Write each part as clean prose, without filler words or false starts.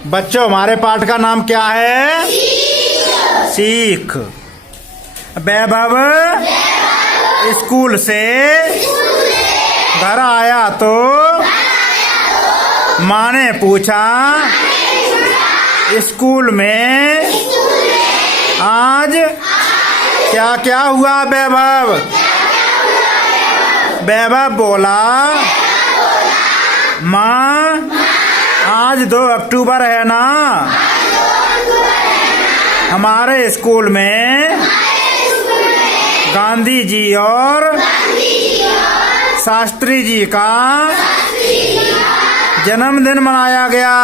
बच्चों, हमारे पाठ का नाम क्या है? सीख। वैभव स्कूल से घर आया तो माँ ने पूछा, स्कूल में आज क्या क्या हुआ वैभव? वैभव बोला, माँ आज 2 अक्टूबर है ना, हमारे स्कूल में गांधी जी और शास्त्री जी का जन्मदिन मनाया गया।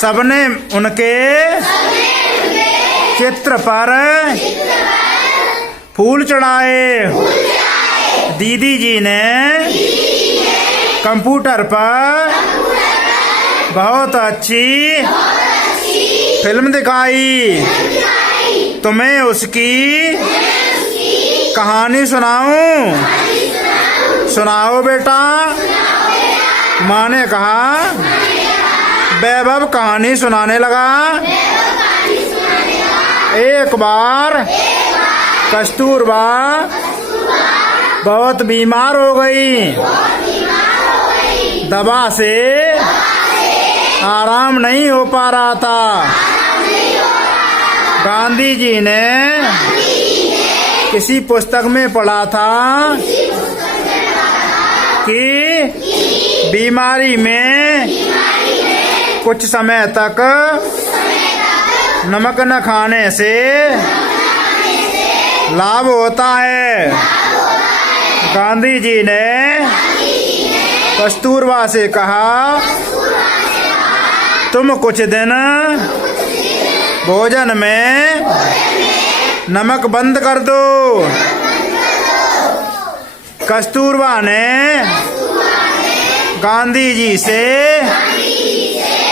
सबने उनके चित्र पर फूल चढ़ाए। दीदी जी ने कंप्यूटर पर बहुत अच्छी फिल्म दिखाई। तुम्हें उसकी कहानी सुनाऊं? सुनाओ बेटा। माँ ने कहा। वैभव कहानी सुनाने लगा। एक बार कस्तूरबा बहुत बीमार हो गई। दवा से आराम नहीं हो पा रहा था। गांधी जी ने किसी पुस्तक में पढ़ा था कि बीमारी में कुछ समय तक नमक न खाने से लाभ होता है। गांधी जी ने कस्तूरबा से कहा, तुम कुछ दिन भोजन में नमक बंद कर दो। कस्तूरबा ने गांधी जी से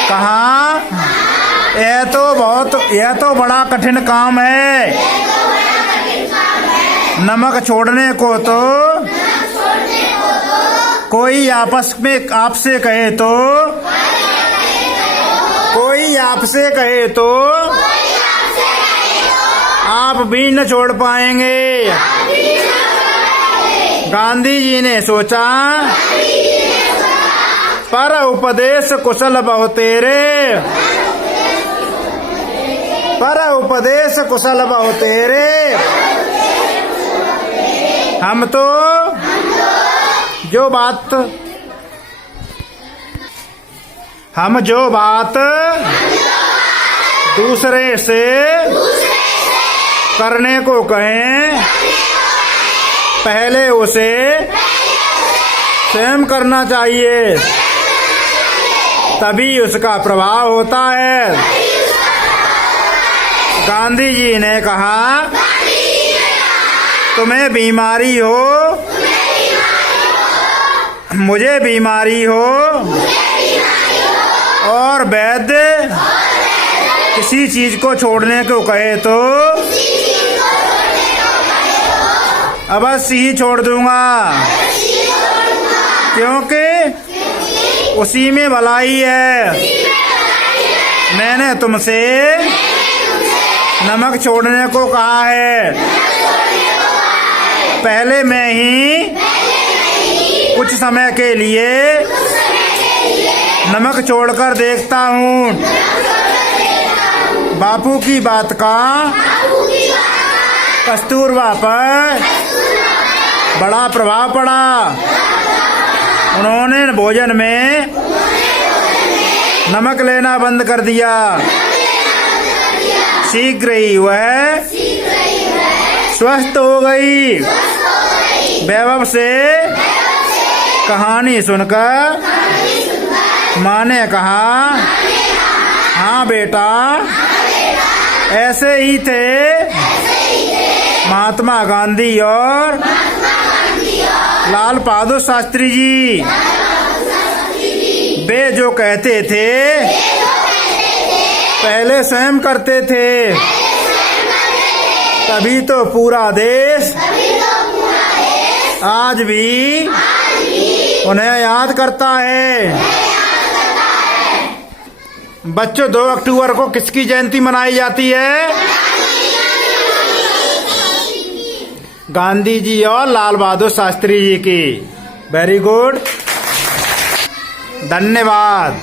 कहा, यह तो बड़ा कठिन काम है। नमक छोड़ने को तो कोई आपसे कहे तो आप भी न छोड़ पाएंगे। गांधी जी ने सोचा, पर उपदेश कुशल बहु तेरे। हम जो बात दूसरे से करने को कहें, पहले उसे स्वयं करना चाहिए, तभी उसका प्रभाव होता है। गांधी जी ने कहा, तुम्हें बीमारी हो, मुझे बीमारी हो, और वैद्य किसी चीज को छोड़ने को कहे तो अवश्य ही छोड़ दूंगा, क्योंकि उसी में भलाई है। मैंने तुमसे नमक छोड़ने को कहा है, पहले मैं ही कुछ समय के लिए नमक छोड़कर देखता हूँ। बापू की बात का कस्तूरबा पर बड़ा प्रभाव पड़ा। उन्होंने भोजन में नमक लेना बंद कर दिया। शीघ्र ही वह स्वस्थ हो गई। वैभव से कहानी सुनकर माँ ने कहा, हाँ बेटा, ऐसे ही थे महात्मा गांधी और लाल बहादुर शास्त्री जी। वे जो कहते थे पहले स्वयं करते थे, तभी तो पूरा देश आज भी उन्हें याद करता है। बच्चों 2 अक्टूबर को किसकी जयंती मनाई जाती है? गांधी जी और लाल बहादुर शास्त्री जी की। वेरी गुड, धन्यवाद।